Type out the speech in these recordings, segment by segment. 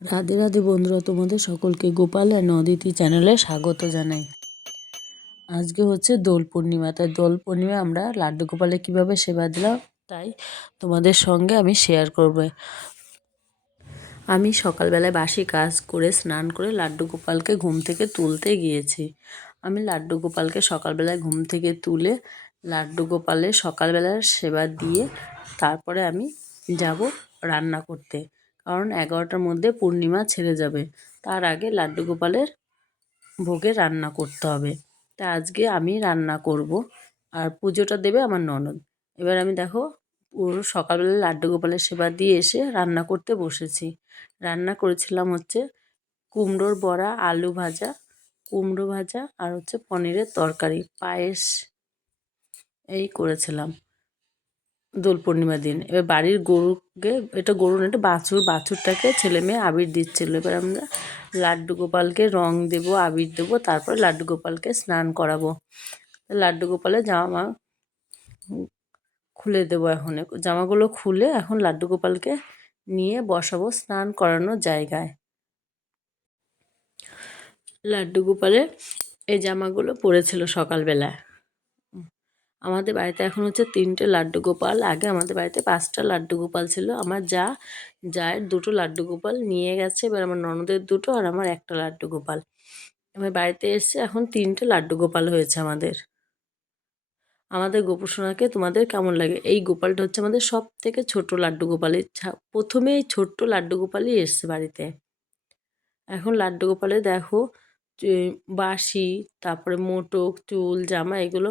রাধে রাধে বন্ধুরা, তোমাদের সকলকে গোপাল অ্যান্ড অদিতি চ্যানেলে স্বাগত জানাই। আজকে হচ্ছে দোল পূর্ণিমা, তাই দোল পূর্ণিমা আমরা লাড্ডু গোপালে কীভাবে সেবা দিলাম, তাই তোমাদের সঙ্গে আমি শেয়ার করব। আমি সকালবেলায় বাসি কাজ করে, স্নান করে লাড্ডু গোপালকে ঘুম থেকে তুলতে গিয়েছি। আমি লাড্ডু গোপালকে সকালবেলায় ঘুম থেকে তুলে লাড্ডু গোপালের সকালবেলার সেবা দিয়ে তারপরে আমি যাব রান্না করতে। কারণ এগারোটার মধ্যে পূর্ণিমা ছেড়ে যাবে। তার আগে লাড্ডু গোপালের ভোগে রান্না করতে হবে। তা আজকে আমি রান্না করব আর পুজোটা দেবে আমার ননদ। এবার আমি দেখো, পুরো সকালবেলা লাড্ডু গোপালের সেবা দিয়ে এসে রান্না করতে বসেছি। রান্না করেছিলাম হচ্ছে কুমড়োর বড়া, আলু ভাজা, কুমড়ো ভাজা আর হচ্ছে পনিরের তরকারি। পায়েস এই করেছিলাম। দোল পূর্ণিমার দিন। এবার বাড়ির গরুকে, এটা গরু না বাছুর, বাছুরটাকে ছেলে মেয়ে আবির দিচ্ছিল। এবার আমরা লাড্ডু গোপালকে রং দেব, আবির দেবো, তারপর লাড্ডু গোপালকে স্নান করাবো। লাড্ডু গোপালের জামা খুলে দেবো এখন। জামাগুলো খুলে এখন লাড্ডু গোপালকে নিয়ে বসাবো স্নান করানোর জায়গায়। লাড্ডু গোপালের এই জামাগুলো পরেছিল সকালবেলায়। আমাদের বাড়িতে এখন হচ্ছে তিনটে লাড্ডু গোপাল। আগে আমাদের বাড়িতে পাঁচটা লাড্ডু গোপাল ছিল। আমার যা যায়ের দুটো লাড্ডু গোপাল, নিয়ে গেছে। এবার আমার ননদের দুটো আর আমার একটা লাড্ডু গোপাল। আমার বাড়িতে এসে এখন তিনটে লাড্ডু গোপাল হয়েছে আমাদের। আমাদের গোপসোনাকে তোমাদের কেমন লাগে? এই গোপালটা হচ্ছে আমাদের সব থেকে ছোট লাড্ডু গোপালের প্রথমে এই ছোট্ট লাড্ডু গোপালই এসছে বাড়িতে। এখন লাড্ডু গোপালে দেখো বাঁশি, তারপরে মোটক, চুল, জামা, এগুলো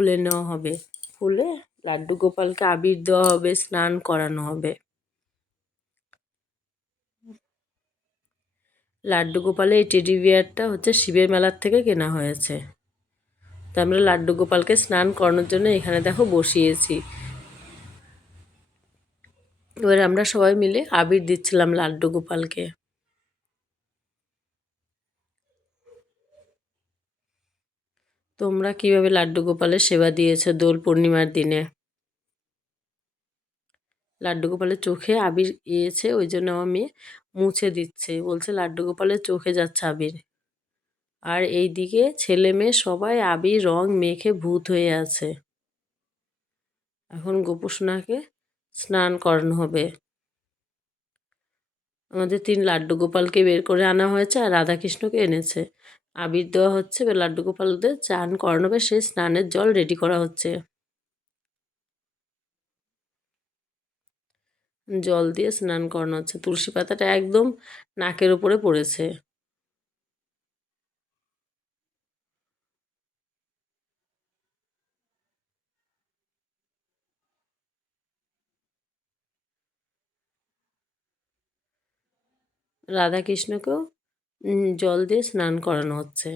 খুলে নেওয়া হবে। খুলে লাড্ডু গোপালকে আবির দেওয়া হবে, স্নান করানো হবে। লাড্ডু গোপালে এই টেডি বিয়ারটা হচ্ছে শিবের মেলার থেকে কেনা হয়েছে। তো আমরা লাড্ডু গোপালকে স্নান করানোর জন্য এখানে দেখো বসিয়েছি। এবার আমরা সবাই মিলে আবির দিচ্ছিলাম লাড্ডু গোপালকে। তোমরা কীভাবে লাড্ডু গোপালের সেবা দিয়েছ দোল পূর্ণিমার দিনে? লাড্ডু গোপালের চোখে আবির ইয়েছে ওই জন্য মেয়ে মুছে দিচ্ছে। বলছে, লাড্ডু গোপালের চোখে যাচ্ছে আবির। আর এই দিকে ছেলে মেয়ে সবাই আবির রং মেখে ভূত হয়ে আছে। এখন গোপুসোনাকে স্নান করানো হবে। আমাদের তিন লাড্ডু গোপালকে বের করে আনা হয়েছে আর রাধাকৃষ্ণকে এনেছে। আবির দেওয়া হচ্ছে এবার লাড্ডু গোপালদের চান করানো হবে সেই স্নানের জল রেডি করা হচ্ছে। জল দিয়ে স্নান করানো হচ্ছে। তুলসী পাতাটা একদম নাকের উপরে পড়েছে। রাধাকৃষ্ণকেও জল দিয়ে স্নান করানো হচ্ছে।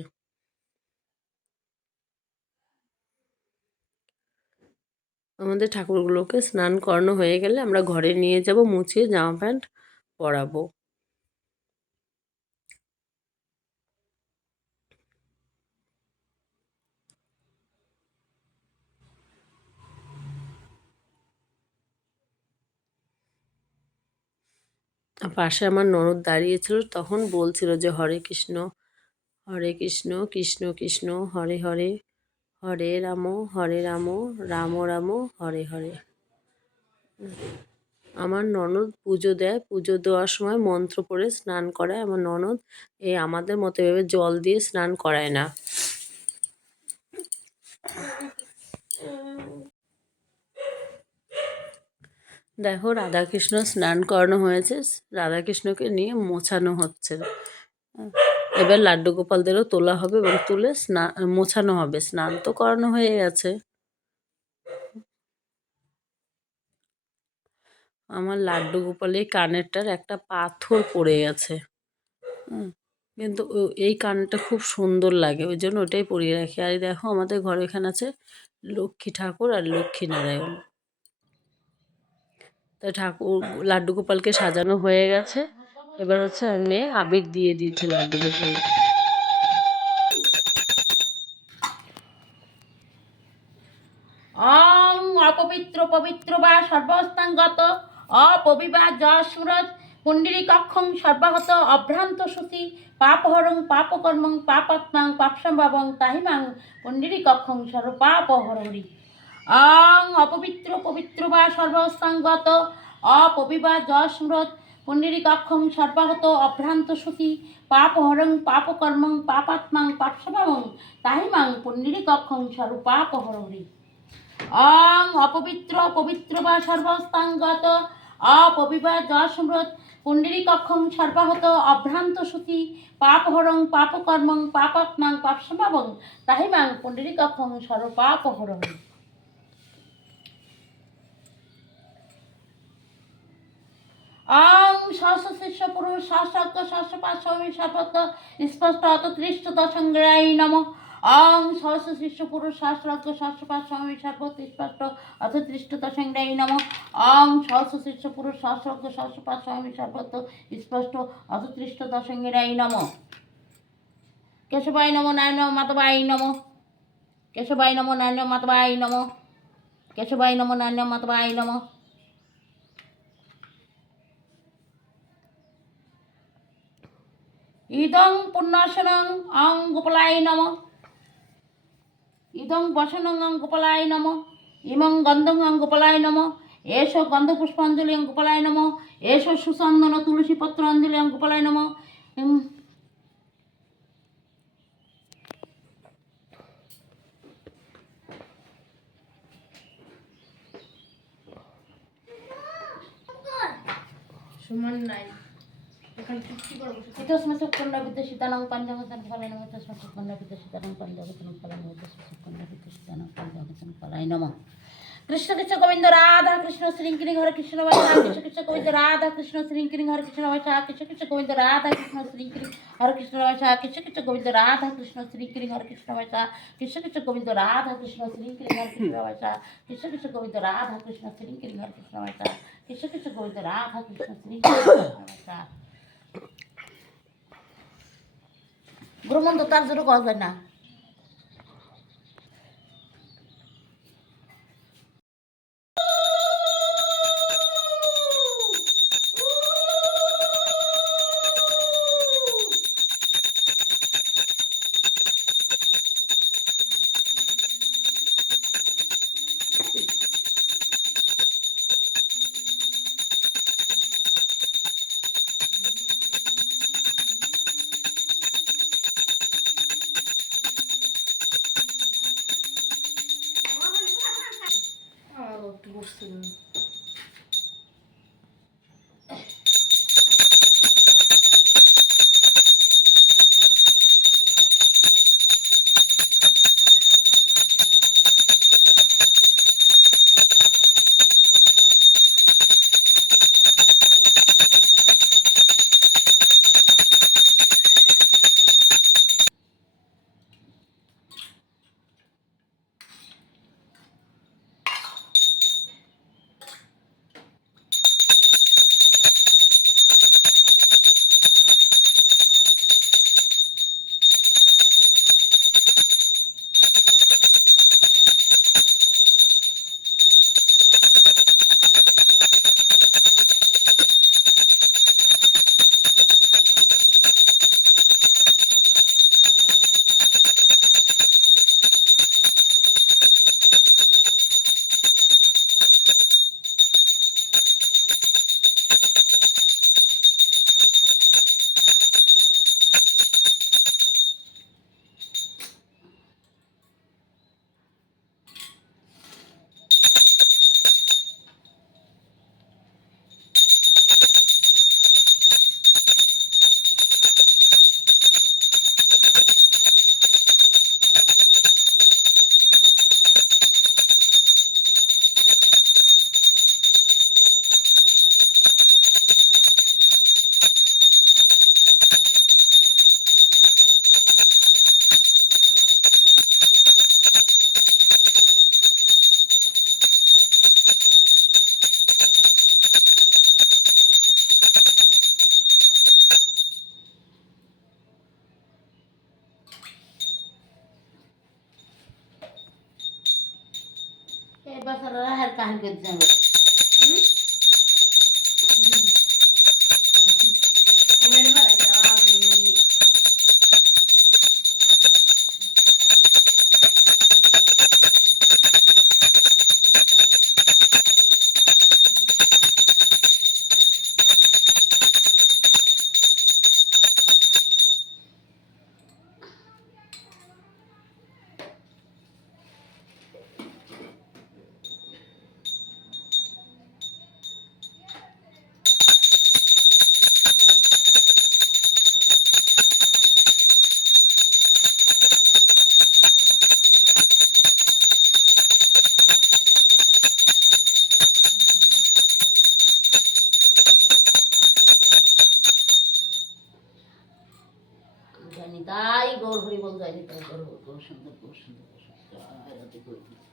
আমাদের ঠাকুরগুলোকে স্নান করানো হয়ে গেলে আমরা ঘরে নিয়ে যাব, মুছিয়ে জামা প্যান্ট পরাবো। পাশে আমার ননদ দাঁড়িয়েছিল তখন বলছিল যে, হরে কৃষ্ণ হরে কৃষ্ণ কৃষ্ণ কৃষ্ণ, হরে হরে হরে রাম হরে রাম রাম রাম, হরে হরে। আমার ননদ পুজো দেয়। পুজো দেওয়ার সময় মন্ত্র পড়ে স্নান করায়। আমার ননদ এই আমাদের মতো এভাবে জল দিয়ে স্নান করায় না। দেখো, রাধাকৃষ্ণ স্নান করানো হয়েছে। রাধাকৃষ্ণকে নিয়ে মোছানো হচ্ছে। এবার লাড্ডু গোপালদেরও তোলা হবে এবং তুলে স্নান মোছানো হবে। স্নান তো করানো হয়ে গেছে। আমার লাড্ডু গোপালের কানেরটার একটা পাথর পড়ে গেছে। কিন্তু এই কানটা খুব সুন্দর লাগে। ওই জন্য ওটাই পরিয়ে রাখি। আর দেখো, আমাদের ঘরে এখানে আছে লক্ষ্মী ঠাকুর আর লক্ষ্মী নারায়ণ। তো ঠাকুর লাড্ডু গোপালকে সাজানো হয়ে গেছে। এবার হচ্ছে আমি আবির দিয়ে দিয়েছি লাড্ডু গোপাল অং অপবিত্র পবিত্র বা সর্বস্থাঙ্গত অপবিবা যশুরজ, পুণ্ডরীকক্ষং সর্বাহত অভ্রান্ত শুচি পাপহরং পাপকর্মং পাপাত্মাং পাপসম্ভাবং তাহিমাং পুণ্ডরীকক্ষং সর্বপাপহরি অং অপবিত্র পবিত্র বা সর্বস্থাঙ্গত অপবিবা যস্মৃত পুণ্ডরীকক্ষং সর্বাহত অভ্রান্ত শুচি পাপহরং পাপকর্মং পাপাত্মাং পাপসম্ভাবং তাহিমাং পুণ্ডরীকক্ষং সর্বপাপহরি অং অপবিত্র পবিত্র বা সর্বস্থাঙ্গত অপবিবা যস্মৃত পুণ্ডরীকক্ষং সর্বাহত অভ্রান্ত শুচি পাপহরং পাপকর্মং পাপাত্মাং পাপসম্ভাবং তাহিমাং পুণ্ডরীকক্ষং সর্বপাপহরং অং সহস্র শিষ্য পুরুষ সহস্রজ্ঞ সহস্র পাঁচশমী সর্বত্র স্পষ্ট অতৃষ্ট দশঙ্গ্রায়ী নম। অং সহস্র শিষ্য পুরুষ সহস্রজ্ঞ সহস্র পাঁচশমী সর্বত্র স্পষ্ট অতৃষ্ট দশঙ্গ্রায়ী নম। অং সহস্র শিষ্য পুরুষ সহস্রজ্ঞ সহস্র পাঁচশমী সর্বত্র স্পষ্ট অতৃষ্ট দশঙ্গ্রায়ী নম। কেশবাই নম নারায়ণ মাতবাই নম। কেশবাই নম নারায়ণ মাতবাই নম। কেশবাই নম নারায়ণ মাতবাই নম। ইদং পুণ্যাসনং অং গোপালায় নম। ইদং বসনং অং গোপালায় নম। ইমং গন্ধং অং গোপালায় নম। এষ গন্ধ পুষ্পাঞ্জলি অং গোপালায় নম। এষ সুচন্দন তুলসী পত্র অঞ্জলি অং গোপালায় নম। সুমন নাই কৃষ্ণ কৃষ্ণ, গোবিন্দ, রাধা, কৃষ্ণ শ্রীঙ্কিনি হরে কৃষ্ণ বৈশা কৃষ্ণ কৃষ্ণ, গোবিন্দ, রাধা, কৃষ্ণ শ্রীঙ্কিনি হরে কৃষ্ণ বৈশা কৃষ্ণ কৃষ্ণ, গোবিন্দ, রাধা, কৃষ্ণ শ্রীঙ্কিনি হরে কৃষ্ণ বৈশা কৃষ্ণ কৃষ্ণ, গোবিন্দ, রাধা, কৃষ্ণ শ্রীঙ্কিনি হরে কৃষ্ণ বৈশা কৃষ্ণ কৃষ্ণ, গোবিন্দ, রাধা, কৃষ্ণ শ্রীঙ্কিনি হরে কৃষ্ণ বৈশা কৃষ্ণ কৃষ্ণ, গোবিন্দ, রাধা, কৃষ্ণ শ্রীঙ্কিনি হরে কৃষ্ণ বৈশা কৃষ্ণ কৃষ্ণ, গোবিন্দ, রাধা, কৃষ্ণ শ্রীঙ্কিনি হরে বৈশা তো তার জন্য করা না। আর বল যাই নিতাই গৌর গৌর সুন্দর গৌর সুন্দর